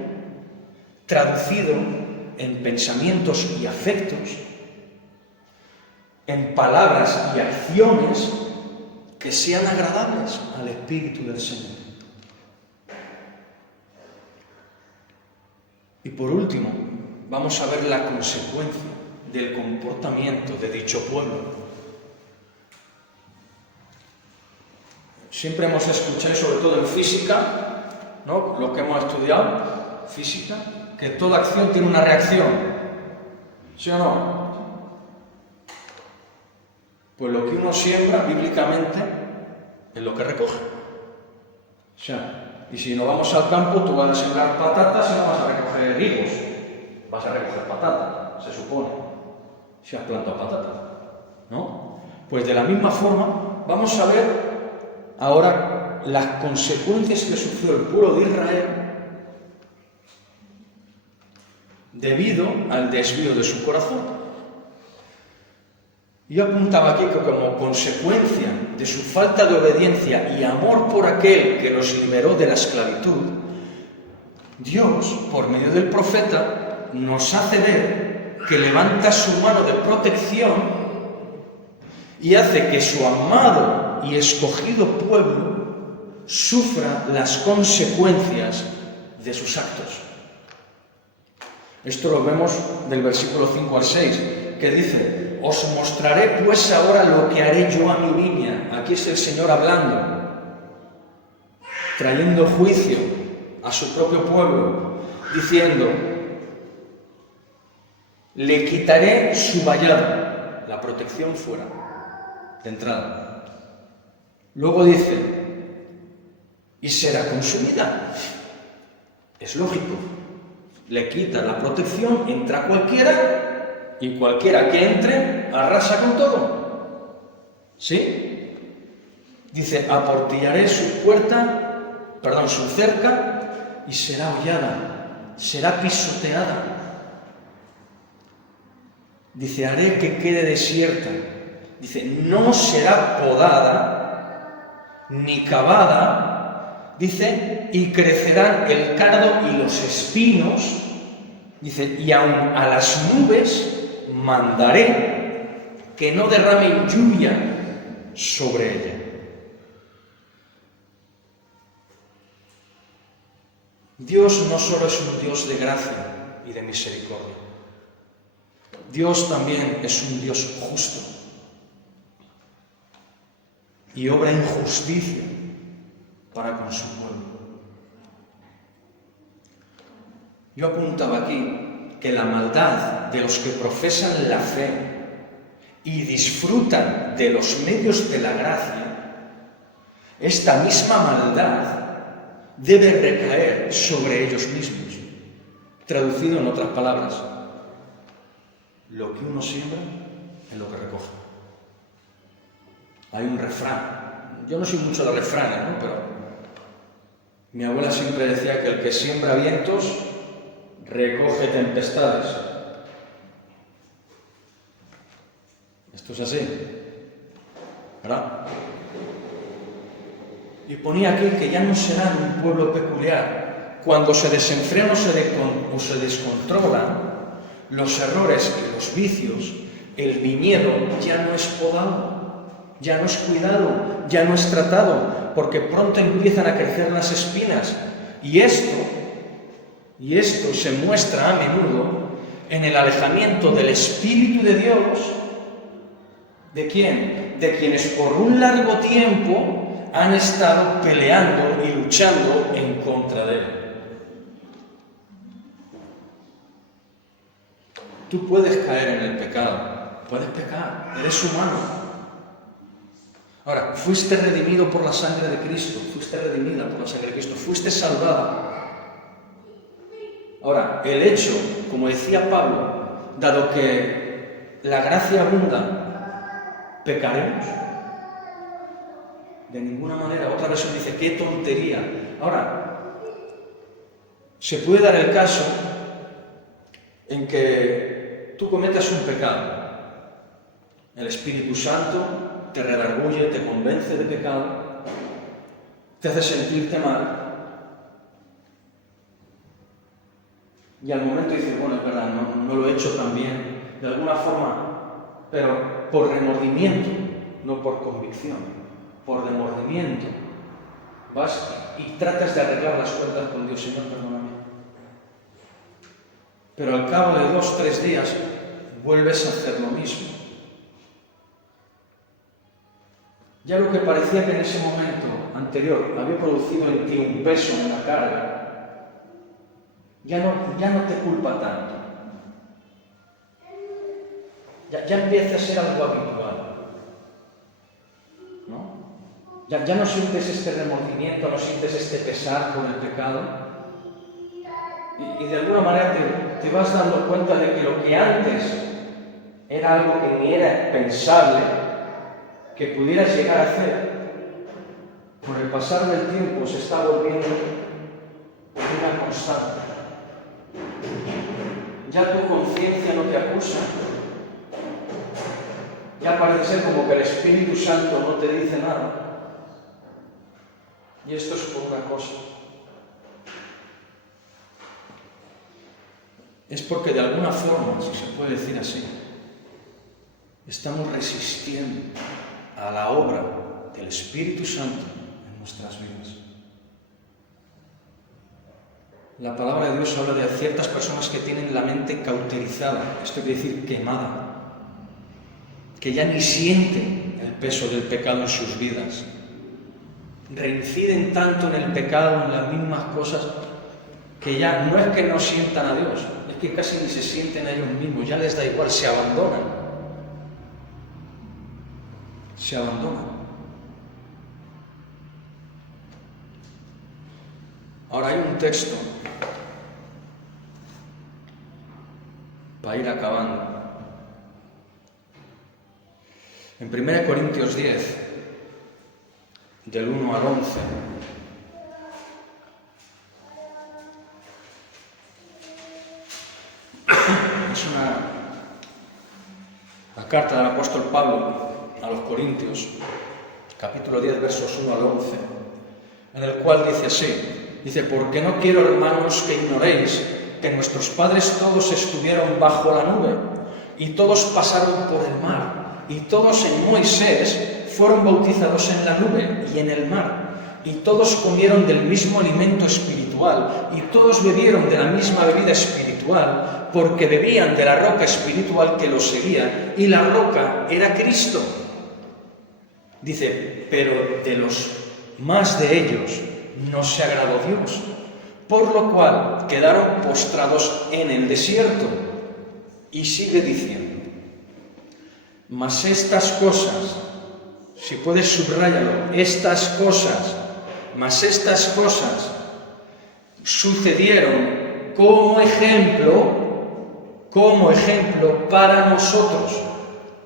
traducido en pensamientos y afectos, en palabras y acciones que sean agradables al Espíritu del Señor. Y por último, vamos a ver la consecuencia del comportamiento de dicho pueblo. Siempre hemos escuchado, sobre todo en física, ¿no?, lo que hemos estudiado, física, que toda acción tiene una reacción. ¿Sí o no? Pues lo que uno siembra bíblicamente es lo que recoge. O sea, y si nos vamos al campo, tú vas a sembrar patatas y no vas a recoger higos. Vas a recoger patatas, se supone. Si has plantado patatas, ¿no? Pues de la misma forma, vamos a ver ahora las consecuencias que sufrió el pueblo de Israel debido al desvío de su corazón. Yo apuntaba aquí que como consecuencia de su falta de obediencia y amor por aquel que los liberó de la esclavitud, Dios, por medio del profeta, nos hace ver que levanta su mano de protección y hace que su amado y escogido pueblo sufra las consecuencias de sus actos. Esto lo vemos del versículo 5 al 6, que dice: os mostraré pues ahora lo que haré yo a mi viña. Aquí es el Señor hablando, trayendo juicio a su propio pueblo, diciendo: le quitaré su vallado, la protección fuera, de entrada. Luego dice: y será consumida. Es lógico, le quita la protección, entra cualquiera, y cualquiera que entre arrasa con todo. ¿Sí? Dice: aportillaré su cerca, y será hollada, será pisoteada. Dice: haré que quede desierta. Dice: no será podada ni cavada. Dice: y crecerán el cardo y los espinos. Dice: y aun a las nubes mandaré que no derramen lluvia sobre ella. Dios no solo es un Dios de gracia y de misericordia. Dios también es un Dios justo y obra injusticia para con su pueblo. Yo apuntaba aquí que la maldad de los que profesan la fe y disfrutan de los medios de la gracia, esta misma maldad debe recaer sobre ellos mismos. Traducido en otras palabras, lo que uno siembra es lo que recoge. Hay un refrán, yo no soy mucho de refranes, ¿no?, pero mi abuela siempre decía que el que siembra vientos recoge tempestades. Esto es así, ¿verdad? Y ponía aquí que ya no serán un pueblo peculiar. Cuando se desenfrenan o se descontrolan los errores y los vicios, el viñedo ya no es podado, ya no es cuidado, ya no es tratado, porque pronto empiezan a crecer las espinas. Y esto se muestra a menudo en el alejamiento del Espíritu de Dios. ¿De quién? De quienes por un largo tiempo han estado peleando y luchando en contra de Él. Tú puedes caer en el pecado, puedes pecar, eres humano. Ahora, fuiste redimido por la sangre de Cristo, fuiste redimida por la sangre de Cristo, fuiste salvada. Ahora, el hecho, como decía Pablo, dado que la gracia abunda, ¿pecaremos? De ninguna manera. Otra versión dice, ¡qué tontería! Ahora, se puede dar el caso en que tú cometas un pecado. El Espíritu Santo te redarguye, te convence de pecado, te hace sentirte mal. Y al momento dices, bueno, es verdad, no lo he hecho tan bien, de alguna forma, pero por remordimiento, no por convicción, por remordimiento, vas y tratas de arreglar las cuentas con Dios, Señor, perdóname. Pero al cabo de 2 o 3 días vuelves a hacer lo mismo. Ya lo que parecía que en ese momento anterior había producido en ti un peso, una carga, ya no te culpa tanto. Ya empieza a ser algo habitual, ¿no? Ya no sientes este remordimiento, no sientes este pesar por el pecado. Y de alguna manera te vas dando cuenta de que lo que antes era algo que ni era pensable que pudieras llegar a hacer, por el pasar del tiempo se está volviendo una constante. Ya tu conciencia no te acusa, ya parece ser como que el Espíritu Santo no te dice nada. Y esto es por una cosa. Es porque de alguna forma, si se puede decir así, estamos resistiendo a la obra del Espíritu Santo en nuestras vidas. La palabra de Dios habla de ciertas personas que tienen la mente cauterizada, esto quiere decir quemada, que ya ni sienten el peso del pecado en sus vidas, reinciden tanto en el pecado, en las mismas cosas, que ya no es que no sientan a Dios, es que casi ni se sienten a ellos mismos, ya les da igual, se abandonan. Se abandonan. Ahora hay un texto para ir acabando. En 1 Corintios 10, del 1 al 11, es la carta del apóstol Pablo a los Corintios, capítulo 10, versos 1 al 11, en el cual dice así, dice, porque no quiero, hermanos, que ignoréis que nuestros padres todos estuvieron bajo la nube, y todos pasaron por el mar, y todos en Moisés fueron bautizados en la nube y en el mar, y todos comieron del mismo alimento espiritual, y todos bebieron de la misma bebida espiritual, porque bebían de la roca espiritual que los seguía, y la roca era Cristo. Dice, pero de los más de ellos no se agradó Dios, por lo cual quedaron postrados en el desierto. Y sigue diciendo, mas estas cosas, si puedes subrayarlo, estas cosas sucedieron como ejemplo para nosotros.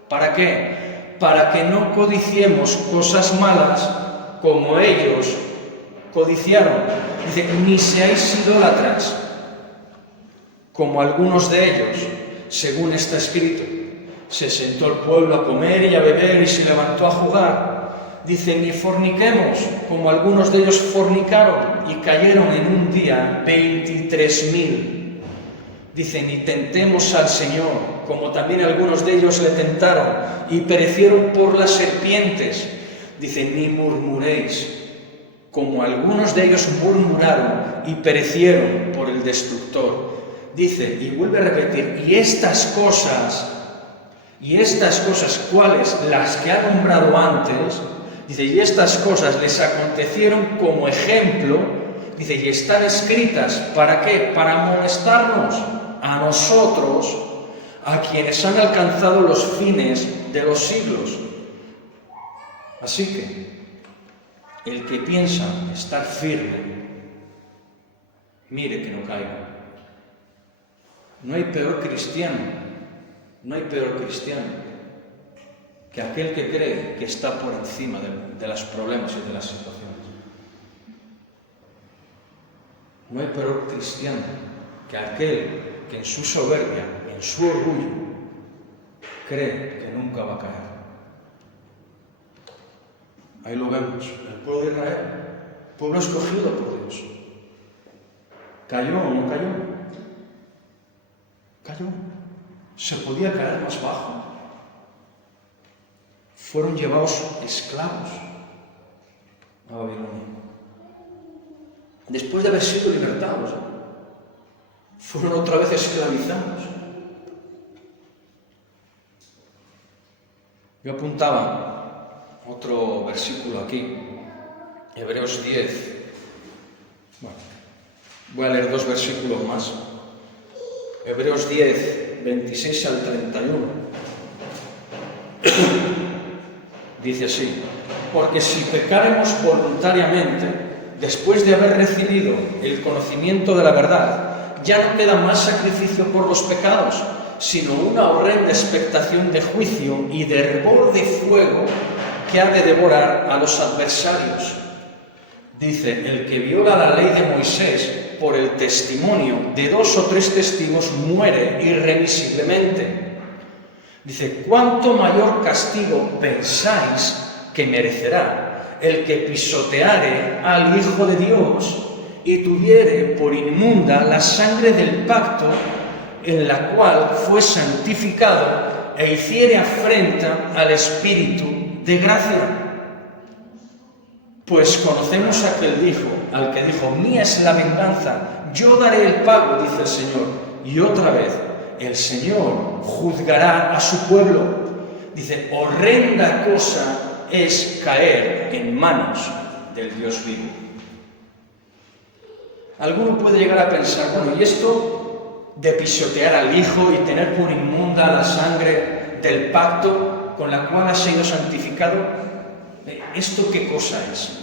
¿Para qué? Para que no codiciemos cosas malas como ellos codiciaron. Dice, ni seáis idólatras, como algunos de ellos, según está escrito. Se sentó el pueblo a comer y a beber y se levantó a jugar. Dice, ni forniquemos, como algunos de ellos fornicaron y cayeron en un día 23.000. Dice, ni tentemos al Señor, como también algunos de ellos le tentaron y perecieron por las serpientes. Dice, ni murmuréis, como algunos de ellos murmuraron y perecieron por el destructor. Dice, y vuelve a repetir, y estas cosas, ¿cuáles? Las que ha nombrado antes, dice, y estas cosas les acontecieron como ejemplo, dice, y están escritas, ¿para qué? Para amonestarnos a nosotros, a quienes han alcanzado los fines de los siglos. Así que, el que piensa estar firme, mire que no caiga. No hay peor cristiano que aquel que cree que está por encima de los problemas y de las situaciones. No hay peor cristiano que aquel que en su soberbia, en su orgullo, cree que nunca va a caer. Ahí lo vemos, el pueblo de Israel, pueblo escogido por Dios. ¿Cayó o no cayó? Cayó. ¿Se podía caer más bajo? Fueron llevados esclavos a Babilonia. Después de haber sido libertados, fueron otra vez esclavizados. Yo apuntaba otro versículo aquí, Hebreos 10. Bueno, voy a leer 2 versículos más. Hebreos 10, 26 al 31. Dice así, porque si pecáremos voluntariamente, después de haber recibido el conocimiento de la verdad, ya no queda más sacrificio por los pecados, sino una horrenda expectación de juicio y de hervor de fuego que ha de devorar a los adversarios. Dice, el que viola la ley de Moisés por el testimonio de 2 o 3 testigos muere irremisiblemente. Dice, ¿cuánto mayor castigo pensáis que merecerá el que pisoteare al Hijo de Dios y tuviere por inmunda la sangre del pacto en la cual fue santificado e hiciere afrenta al Espíritu de gracia? Pues conocemos al que dijo, mía es la venganza, yo daré el pago, dice el Señor. Y otra vez, el Señor juzgará a su pueblo. Dice, horrenda cosa es caer en manos del Dios vivo. Alguno puede llegar a pensar, bueno, ¿y esto de pisotear al Hijo y tener por inmunda la sangre del pacto con la cual ha sido santificado? ¿Esto qué cosa es?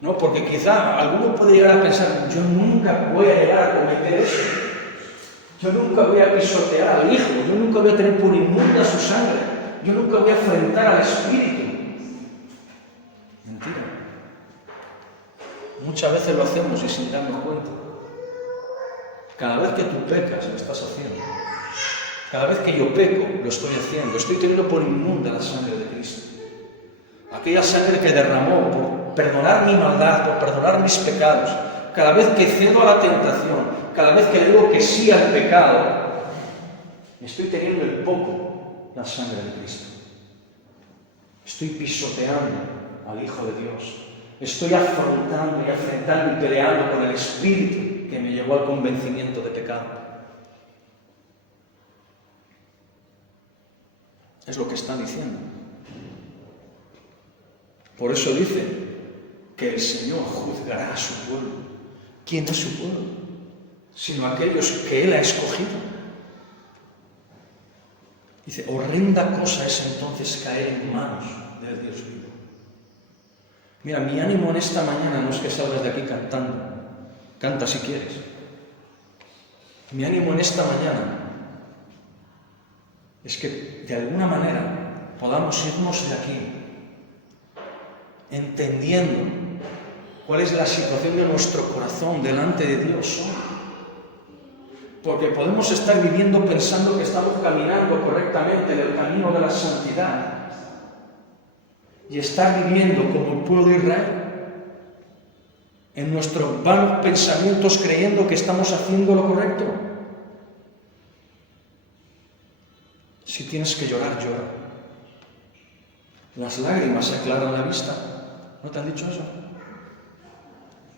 ¿No? Porque quizá alguno puede llegar a pensar, yo nunca voy a llegar a cometer eso. Yo nunca voy a pisotear al Hijo, yo nunca voy a tener por inmunda su sangre, yo nunca voy a afrentar al Espíritu. Mentira. Muchas veces lo hacemos y sin darnos cuenta. Cada vez que tú pecas, lo estás haciendo. Cada vez que yo peco, lo estoy haciendo. Estoy teniendo por inmunda la sangre de Cristo. Aquella sangre que derramó por perdonar mi maldad, por perdonar mis pecados. Cada vez que cedo a la tentación, cada vez que le digo que sí al pecado, estoy teniendo en poco la sangre de Cristo. Estoy pisoteando al Hijo de Dios. Estoy afrontando y peleando con el Espíritu que me llevó al convencimiento de pecado. Es lo que está diciendo. Por eso dice que el Señor juzgará a su pueblo. ¿Quién es su pueblo? Sino aquellos que Él ha escogido. Dice, horrenda cosa es entonces caer en manos del Dios vivo. Mira, mi ánimo en esta mañana no es que salgas de aquí cantando. Canta si quieres. Mi ánimo en esta mañana es que de alguna manera podamos irnos de aquí entendiendo cuál es la situación de nuestro corazón delante de Dios hoy. Porque podemos estar viviendo pensando que estamos caminando correctamente en el camino de la santidad y estar viviendo como el pueblo de Israel en nuestros vanos pensamientos creyendo que estamos haciendo lo correcto. Si tienes que llorar, llora. Las lágrimas aclaran la vista. ¿No te han dicho eso?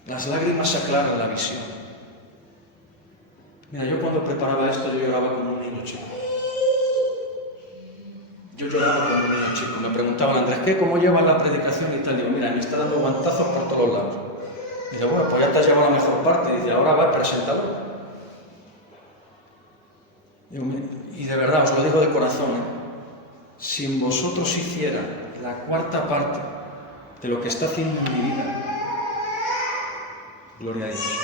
Las lágrimas aclaran la visión. Mira, yo cuando preparaba esto, yo lloraba como un niño chico. Yo lloraba como un niño chico. Me preguntaban, Andrés, ¿qué? ¿Cómo llevas la predicación y tal? Digo, mira, me está dando guantazos por todos lados. Dice, bueno, pues ya te has llevado la mejor parte. Dice, ahora va, preséntalo. Digo, y de verdad, os lo digo de corazón, si en vosotros hiciera la cuarta parte de lo que está haciendo en mi vida, gloria a Dios.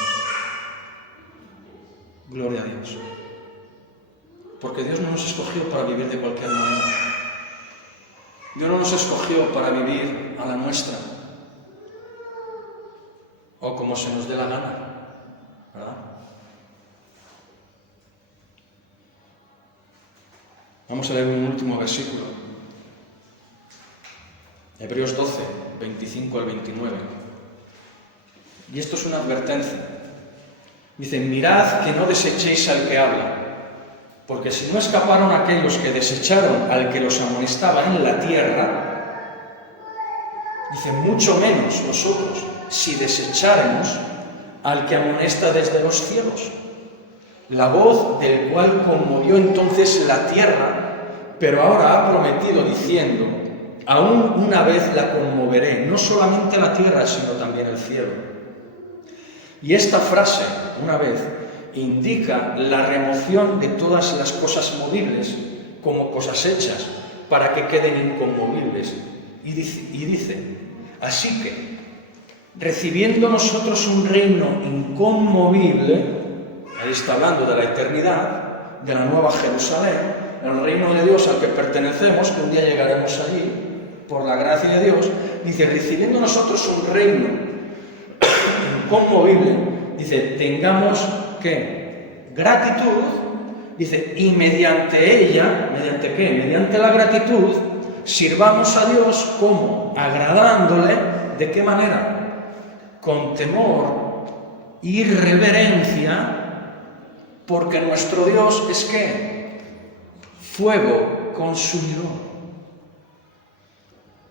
Gloria a Dios. Porque Dios no nos escogió para vivir de cualquier manera. Dios no nos escogió para vivir a la nuestra o como se nos dé la gana, ¿verdad? Vamos a leer un último versículo. Hebreos 12, 25 al 29. Y esto es una advertencia. Dice, mirad que no desechéis al que habla, porque si no escaparon aquellos que desecharon al que los amonestaba en la tierra, dice, mucho menos nosotros, si desecháremos al que amonesta desde los cielos. La voz del cual conmovió entonces la tierra, pero ahora ha prometido diciendo, aún una vez la conmoveré, no solamente la tierra, sino también el cielo. Y esta frase, una vez, indica la remoción de todas las cosas movibles como cosas hechas para que queden inconmovibles. Y dice, así que, recibiendo nosotros un reino inconmovible, ahí está hablando de la eternidad, de la nueva Jerusalén, el reino de Dios al que pertenecemos, que un día llegaremos allí, por la gracia de Dios, dice, recibiendo nosotros un reino inconmovible, dice, tengamos, ¿qué? Gratitud, dice, y mediante ella, ¿mediante qué? Mediante la gratitud, sirvamos a Dios, ¿cómo? Agradándole, ¿de qué manera? Con temor y reverencia, porque nuestro Dios es ¿qué? Fuego consumidor.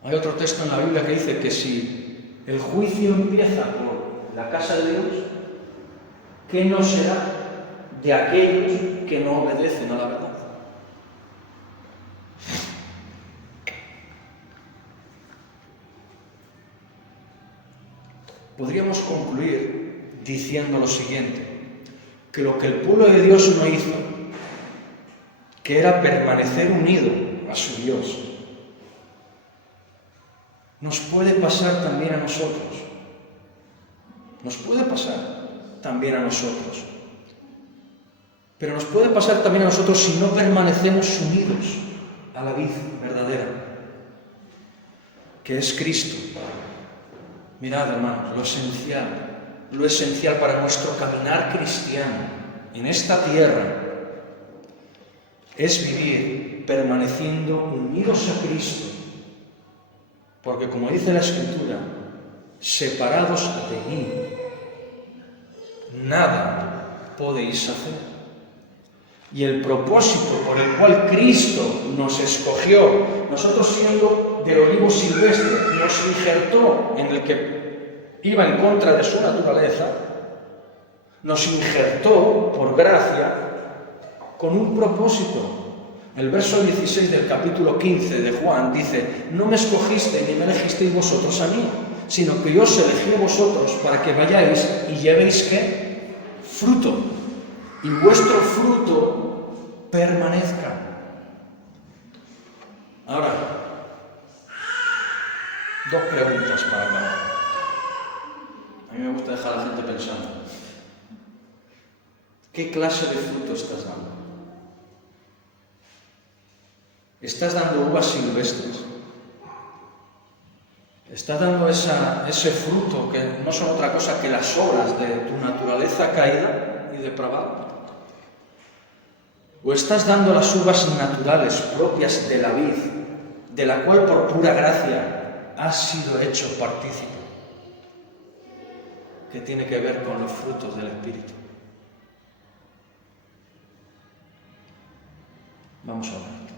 Hay otro texto en la Biblia que dice que si el juicio empieza por la casa de Dios, ¿qué no será de aquellos que no obedecen a la verdad? Podríamos concluir diciendo lo siguiente, que lo que el pueblo de Dios no hizo, que era permanecer unido a su Dios, nos puede pasar también a nosotros. Nos puede pasar también a nosotros. Pero nos puede pasar también a nosotros si no permanecemos unidos a la vid verdadera, que es Cristo. Mirad, hermanos, lo esencial para nuestro caminar cristiano en esta tierra es vivir permaneciendo unidos a Cristo, porque como dice la Escritura, separados de mí, nada podéis hacer. Y el propósito por el cual Cristo nos escogió, nosotros siendo del olivo silvestre, nos injertó en el que iba en contra de su naturaleza, nos injertó por gracia con un propósito. El verso 16 del capítulo 15 de Juan dice, no me escogisteis ni me elegisteis vosotros a mí, sino que yo os elegí a vosotros para que vayáis y llevéis ¿qué? Fruto. Y vuestro fruto permanezca. Ahora, dos preguntas para acabar. A mí me gusta dejar a la gente pensando. ¿Qué clase de fruto estás dando? ¿Estás dando uvas silvestres? ¿Estás dando ese fruto que no son otra cosa que las obras de tu naturaleza caída y depravada? ¿O estás dando las uvas naturales propias de la vid, de la cual por pura gracia has sido hecho partícipe, que tiene que ver con los frutos del Espíritu? Vamos a ver.